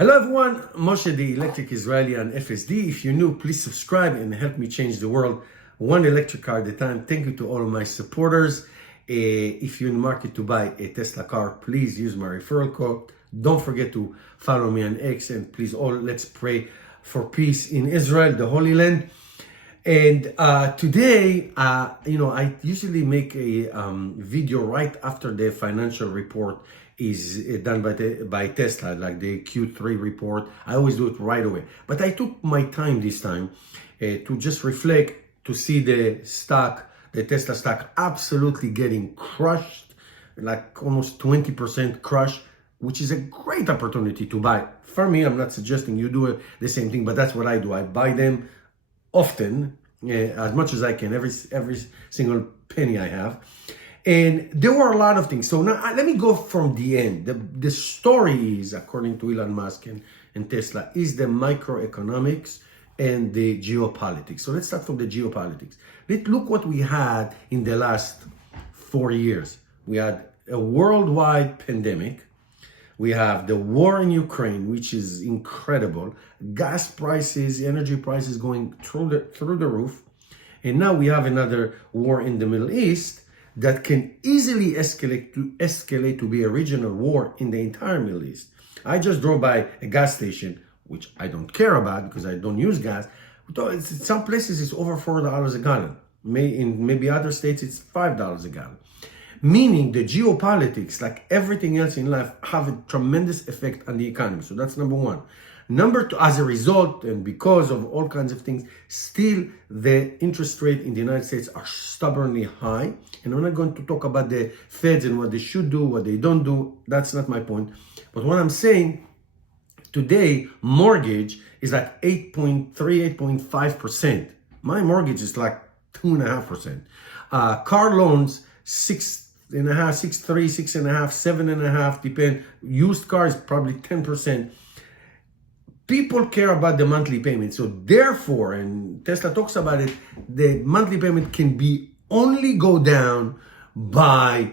Hello everyone, Moshe the Electric Israeli on FSD. If you're new, please subscribe and help me change the world one electric car at a time. Thank you to all of my supporters. If you're in the market to buy a Tesla car, please use my referral code. Don't forget to follow me on X, and please let's pray for peace in Israel, the Holy Land. And today, I usually make a video right after the financial report is done by Tesla, like the Q3 report. I always do it right away. But I took my time this time to just reflect, to see the Tesla stock absolutely getting crushed, like almost 20% crushed, which is a great opportunity to buy. For me, I'm not suggesting you do the same thing, but that's what I do. I buy them often, as much as I can, every single penny I have. And there were a lot of things. So now let me go from the end. The story is, according to Elon Musk and Tesla, is the microeconomics and the geopolitics. So let's start from the geopolitics. Let's look what we had in the last 4 years. We had a worldwide pandemic. We have the war in Ukraine, which is incredible. Gas prices, energy prices going through the roof. And now we have another war in the Middle East that can easily escalate to be a regional war in the entire Middle East. I just drove by a gas station, which I don't care about because I don't use gas. In some places it's over $4 a gallon. In maybe other states it's $5 a gallon. Meaning the geopolitics, like everything else in life, have a tremendous effect on the economy. So that's number one. Number two, as a result, and because of all kinds of things, still the interest rate in the United States are stubbornly high. And I'm not going to talk about the Feds and what they should do, what they don't do. That's not my point. But what I'm saying, today, mortgage is like 8.3, 8.5%. My mortgage is like 2.5%. Car loans, 6.5, 6.3, 6.5, 7.5, depend. Used cars, probably 10%. People care about the monthly payment. So therefore, and Tesla talks about it, the monthly payment can be only go down by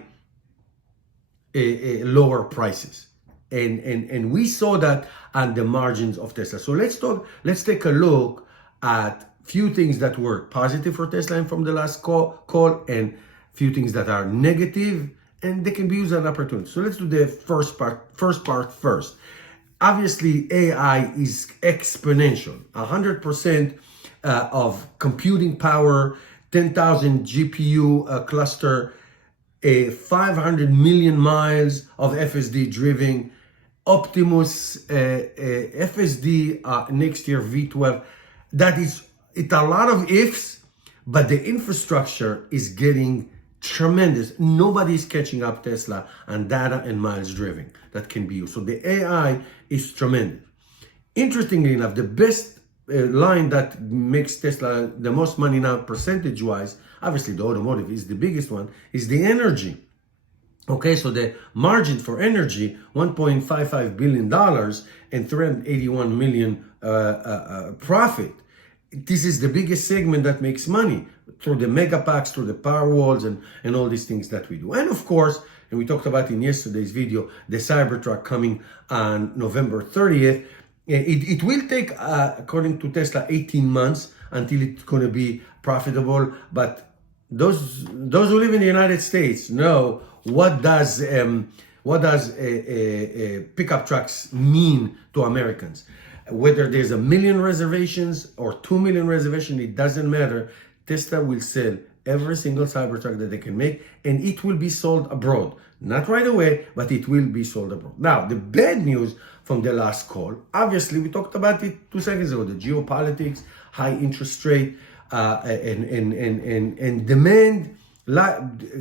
lower prices. And we saw that on the margins of Tesla. So let's take a look at few things that were positive for Tesla and from the last call, and few things that are negative, and they can be used as an opportunity. So let's do the first part first. Obviously, AI is exponential. 100% of computing power, 10,000 GPU cluster, 500 million miles of FSD driven, Optimus FSD next year V12. It's a lot of ifs, but the infrastructure is getting tremendous. Nobody's catching up Tesla on data and miles driven that can be used. So the AI is tremendous. Interestingly enough, the best line that makes Tesla the most money now percentage-wise, obviously the automotive is the biggest one, is the energy. Okay, so the margin for energy, $1.55 billion and 381 million profit. This is the biggest segment that makes money through the mega packs, through the power walls, and all these things that we do. And of course, and we talked about in yesterday's video, the Cybertruck coming on November 30th. It will take, according to Tesla, 18 months until it's going to be profitable. But those who live in the United States know what does pickup trucks mean to Americans. Whether there's 1 million reservations or 2 million reservations, it doesn't matter. Tesla will sell every single Cybertruck that they can make, and it will be sold abroad. Not right away, but it will be sold abroad. Now, the bad news from the last call, obviously, we talked about it 2 seconds ago, the geopolitics, high interest rate, and demand,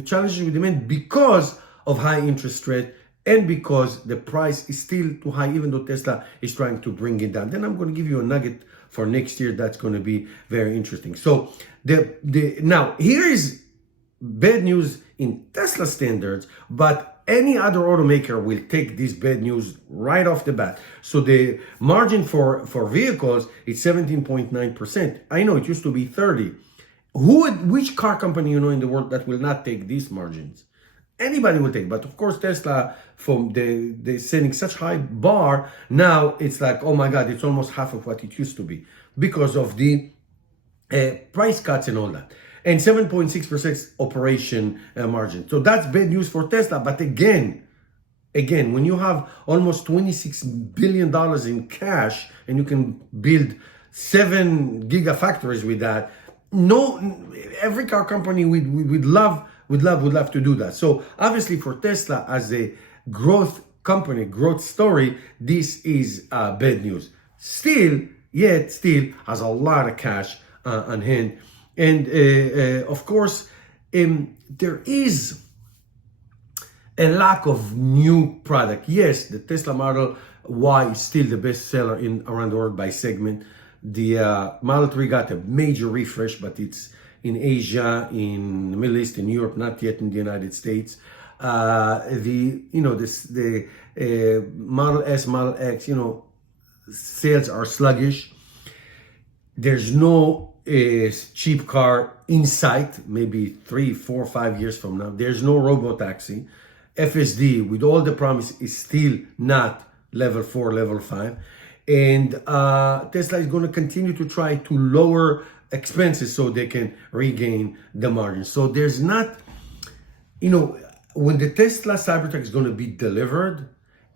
challenges with demand because of high interest rate, and because the price is still too high, even though Tesla is trying to bring it down. Then I'm going to give you a nugget for next year that's going to be very interesting. So now here is bad news in Tesla standards, but any other automaker will take this bad news right off the bat. So the margin for vehicles is 17.9%. I know it used to be 30. Which car company you know in the world that will not take these margins? Anybody will take. But of course, Tesla, from they setting such high bar, now it's like, oh my God, it's almost half of what it used to be because of the price cuts and all that. And 7.6% operation margin. So that's bad news for Tesla. But again, when you have almost $26 billion in cash and you can build 7 gigafactories with that, every car company would love to do that. So obviously for Tesla as a growth company, growth story, this is bad news. Still has a lot of cash on hand. And of course, there is a lack of new product. Yes, the Tesla Model Y is still the best seller around the world by segment. The Model 3 got a major refresh, but it's in Asia, in the Middle East, in Europe, not yet in the United States. The Model S, Model X, sales are sluggish. There's no cheap car in sight, maybe 3, 4, 5 years from now. There's no robo-taxi. FSD, with all the promise, is still not level 4, level 5. And Tesla is going to continue to try to lower expenses so they can regain the margin. So there's not, when the Tesla Cybertruck is going to be delivered,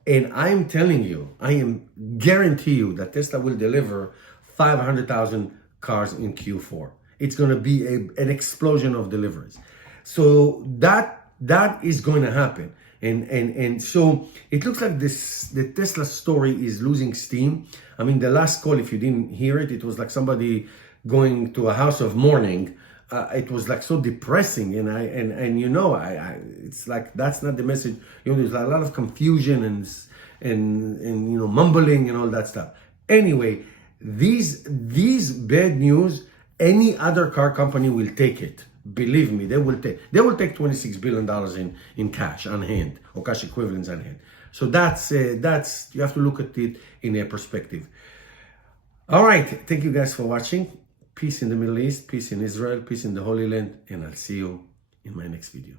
and I am telling you, I am guarantee you that Tesla will deliver 500,000 cars in Q4. It's going to be an explosion of deliveries. So that is going to happen. And so it looks like the Tesla story is losing steam. I mean, the last call, if you didn't hear it, it was like somebody going to a house of mourning. It was like so depressing, and it's like that's not the message. There's a lot of confusion and mumbling and all that stuff. Anyway, these bad news, any other car company will take it. Believe me, they will take $26 billion in cash on hand, or cash equivalents on hand. So that's you have to look at it in a perspective. All right, thank you guys for watching. Peace in the Middle East, peace in Israel, peace in the Holy Land, and I'll see you in my next video.